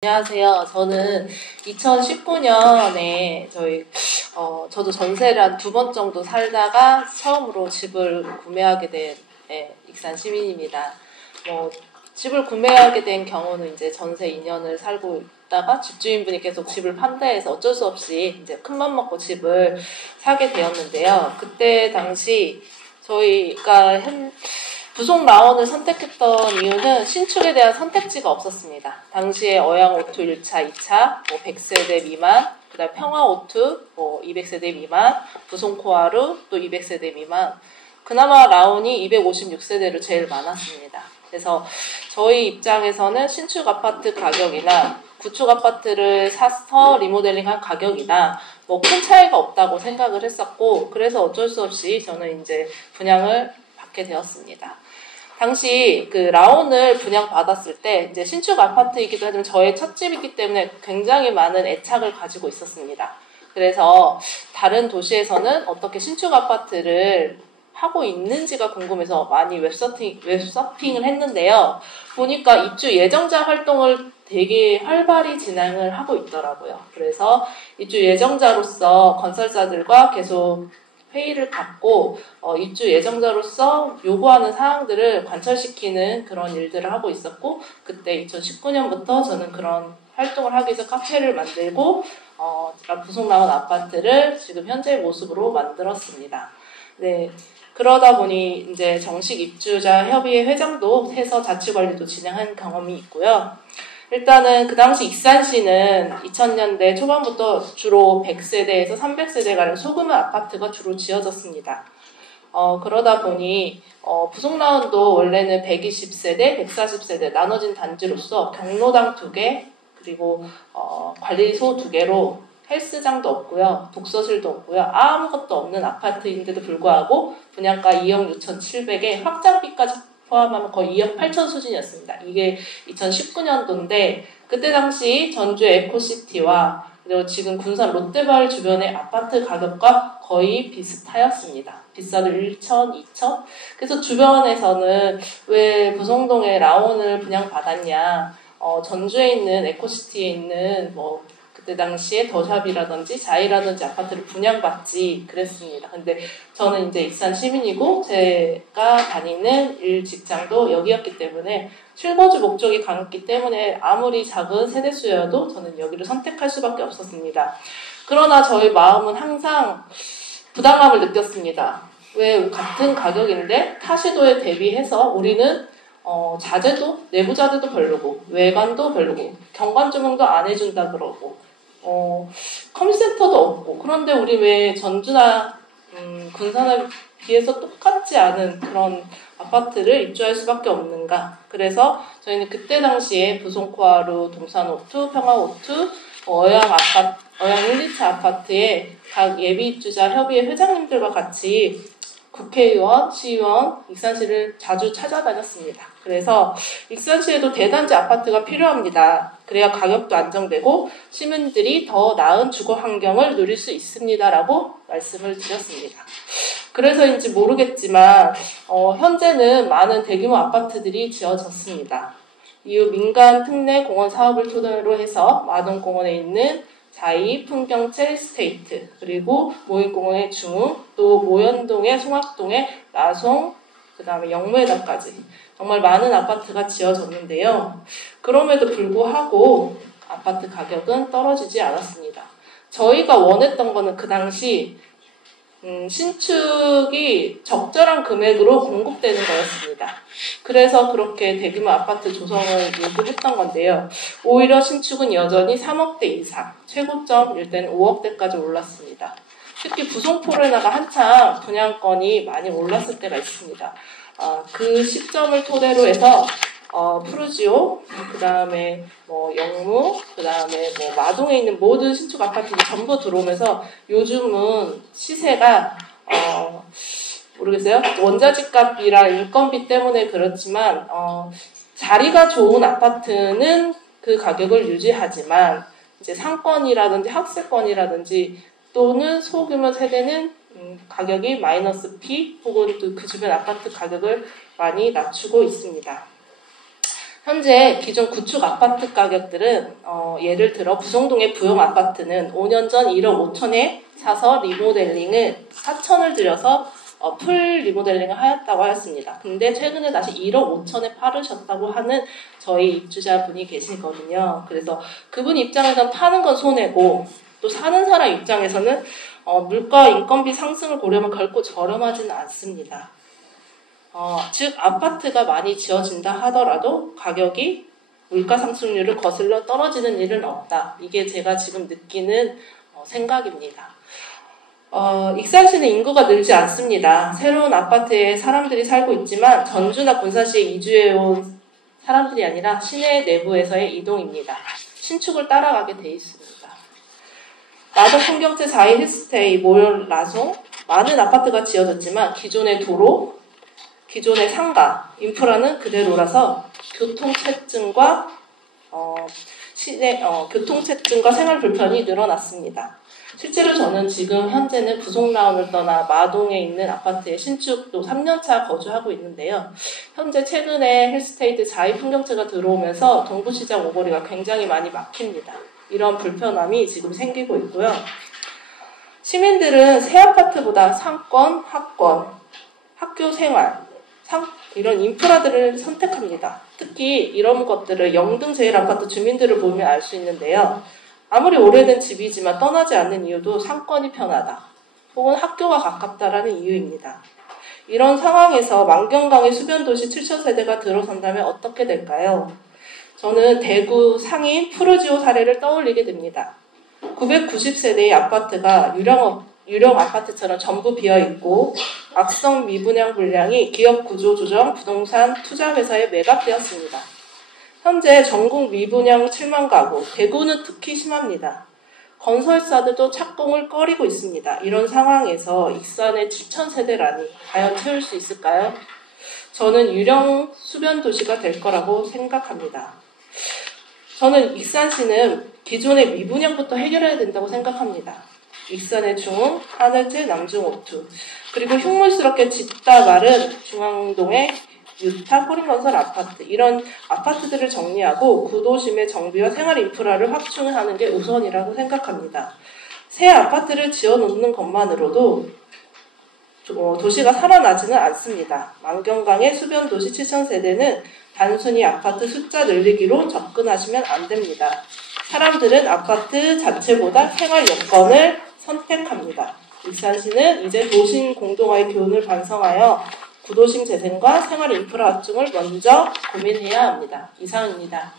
안녕하세요. 저는 2019년에 저도 전세를 한 2번 정도 살다가 처음으로 집을 구매하게 된 익산 시민입니다. 집을 구매하게 된 경우는 이제 전세 2년을 살고 있다가 집주인분이 계속 집을 판다해서 어쩔 수 없이 이제 큰맘 먹고 집을 사게 되었는데요. 그때 당시 저희가 부속 라온을 선택했던 이유는 신축에 대한 선택지가 없었습니다. 당시에 어양오투 1차, 2차, 100세대 미만, 그 다음 평화오투 200세대 미만, 부송코아루 또 200세대 미만, 그나마 라온이 256세대로 제일 많았습니다. 그래서 저희 입장에서는 신축 아파트 가격이나 구축 아파트를 사서 리모델링한 가격이나 큰 차이가 없다고 생각을 했었고, 그래서 어쩔 수 없이 저는 이제 분양을 받게 되었습니다. 당시 그 라온을 분양받았을 때 이제 신축 아파트이기도 하지만 저의 첫 집이기 때문에 굉장히 많은 애착을 가지고 있었습니다. 그래서 다른 도시에서는 어떻게 신축 아파트를 하고 있는지가 궁금해서 많이 웹서핑을 했는데요. 보니까 입주 예정자 활동을 되게 활발히 진행을 하고 있더라고요. 그래서 입주 예정자로서 건설사들과 계속 회의를 갖고 입주 예정자로서 요구하는 사항들을 관철시키는 그런 일들을 하고 있었고, 그때 2019년부터 저는 그런 활동을 하기 위해서 카페를 만들고 부속 라온 아파트를 지금 현재의 모습으로 만들었습니다. 네. 그러다 보니 이제 정식 입주자 협의회 회장도 해서 자치관리도 진행한 경험이 있고요. 일단은 그 당시 익산시는 2000년대 초반부터 주로 100세대에서 300세대가량 소규모 아파트가 주로 지어졌습니다. 그러다 보니 부속 라온도 원래는 120세대, 140세대 나눠진 단지로서 경로당 2개, 그리고 관리소 2개로 헬스장도 없고요, 독서실도 없고요, 아무것도 없는 아파트인데도 불구하고 분양가 2억 6,700에 확장비까지 포함하면 거의 2억 8천 수준이었습니다. 이게 2019년도인데 그때 당시 전주 에코시티와 그리고 지금 군산 롯데마을 주변의 아파트 가격과 거의 비슷하였습니다. 비싸도 1천, 2천. 그래서 주변에서는 왜 부성동에 라온을 분양받았냐, 전주에 있는 에코시티에 있는 그때 당시에 더샵이라든지 자이라든지 아파트를 분양받지 그랬습니다. 근데 저는 이제 익산 시민이고 제가 다니는 일 직장도 여기였기 때문에 실거주 목적이 강했기 때문에 아무리 작은 세대수여도 저는 여기를 선택할 수밖에 없었습니다. 그러나 저희 마음은 항상 부담감을 느꼈습니다. 왜 같은 가격인데 타시도에 대비해서 우리는 자재도 내부 자재도 별로고 외관도 별로고 경관 조명도 안 해준다 그러고 컴센터도 없고, 그런데 우리 왜 전주나 군산에 비해서 똑같지 않은 그런 아파트를 입주할 수밖에 없는가. 그래서 저희는 그때 당시에 부송코아루, 동산오투, 평화오투, 어양 1, 2차 아파트에 각 예비 입주자 협의회 회장님들과 같이 국회의원, 시의원, 익산시를 자주 찾아다녔습니다. 그래서 익산시에도 대단지 아파트가 필요합니다. 그래야 가격도 안정되고 시민들이 더 나은 주거 환경을 누릴 수 있습니다라고 말씀을 드렸습니다. 그래서인지 모르겠지만 현재는 많은 대규모 아파트들이 지어졌습니다. 이후 민간 특례 공원 사업을 토대로 해서 마동공원에 있는 자이, 풍경채, 스테이트, 그리고 모인공원의 중흥, 또 모현동의 송악동의 라송, 그 다음에 영무회장까지 정말 많은 아파트가 지어졌는데요. 그럼에도 불구하고 아파트 가격은 떨어지지 않았습니다. 저희가 원했던 거는 그 당시 신축이 적절한 금액으로 공급되는 거였습니다. 그래서 그렇게 대규모 아파트 조성을 요구했던 건데요. 오히려 신축은 여전히 3억대 이상, 최고점일 때는 5억대까지 올랐습니다. 특히 부송포레나가 한참 분양권이 많이 올랐을 때가 있습니다. 그 시점을 토대로 해서 푸르지오, 그 다음에 영무, 그 다음에 마동에 있는 모든 신축 아파트들이 전부 들어오면서 요즘은 시세가 모르겠어요. 원자재 값이랑 인건비 때문에 그렇지만 자리가 좋은 아파트는 그 가격을 유지하지만 이제 상권이라든지 학세권이라든지 또는 소규모 세대는 가격이 마이너스 P 혹은 또 그 주변 아파트 가격을 많이 낮추고 있습니다. 현재 기존 구축 아파트 가격들은 예를 들어 부성동의 부영 아파트는 5년 전 1억 5천에 사서 리모델링을 4천을 들여서 풀 리모델링을 하였다고 하였습니다. 근데 최근에 다시 1억 5천에 팔으셨다고 하는 저희 입주자분이 계시거든요. 그래서 그분 입장에서는 파는 건 손해고 또 사는 사람 입장에서는 물가 인건비 상승을 고려하면 결코 저렴하지는 않습니다. 즉 아파트가 많이 지어진다 하더라도 가격이 물가 상승률을 거슬러 떨어지는 일은 없다. 이게 제가 지금 느끼는 생각입니다. 익산시는 인구가 늘지 않습니다. 새로운 아파트에 사람들이 살고 있지만 전주나 군산시에 이주해온 사람들이 아니라 시내 내부에서의 이동입니다. 신축을 따라가게 돼 있습니다. 마동 풍경채 4일 힐스테이, 몰, 라송 많은 아파트가 지어졌지만 기존의 도로, 기존의 상가, 인프라는 그대로라서 교통체증과 생활 불편이 늘어났습니다. 실제로 저는 지금 현재는 부속라운을 떠나 마동에 있는 아파트에 신축 또 3년차 거주하고 있는데요. 현재 최근에 힐스테이트 4일 풍경채가 들어오면서 동부시장 오거리가 굉장히 많이 막힙니다. 이런 불편함이 지금 생기고 있고요. 시민들은 새 아파트보다 상권, 학권, 학교 생활, 이런 인프라들을 선택합니다. 특히 이런 것들을 영등제일아파트 주민들을 보면 알 수 있는데요. 아무리 오래된 집이지만 떠나지 않는 이유도 상권이 편하다. 혹은 학교가 가깝다라는 이유입니다. 이런 상황에서 만경강의 수변도시 7,000세대가 들어선다면 어떻게 될까요? 저는 대구 상인 푸르지오 사례를 떠올리게 됩니다. 990세대의 아파트가 유령 아파트처럼 전부 비어있고 악성 미분양 분량이 기업 구조 조정 부동산 투자회사에 매각되었습니다. 현재 전국 미분양 7만 가구, 대구는 특히 심합니다. 건설사들도 착공을 꺼리고 있습니다. 이런 상황에서 익산의 7,000세대라니 과연 채울 수 있을까요? 저는 유령 수변 도시가 될 거라고 생각합니다. 저는 익산시는 기존의 미분양부터 해결해야 된다고 생각합니다. 익산의 중흥, 하늘채, 남중오투, 그리고 흉물스럽게 짓다 마른 중앙동의 유타 코린건설 아파트, 이런 아파트들을 정리하고 구도심의 정비와 생활 인프라를 확충하는 게 우선이라고 생각합니다. 새 아파트를 지어놓는 것만으로도 도시가 살아나지는 않습니다. 만경강의 수변도시 7,000세대는 단순히 아파트 숫자 늘리기로 접근하시면 안 됩니다. 사람들은 아파트 자체보다 생활 여건을 선택합니다. 익산시는 이제 도심 공동화의 교훈을 반성하여 구도심 재생과 생활 인프라 확충을 먼저 고민해야 합니다. 이상입니다.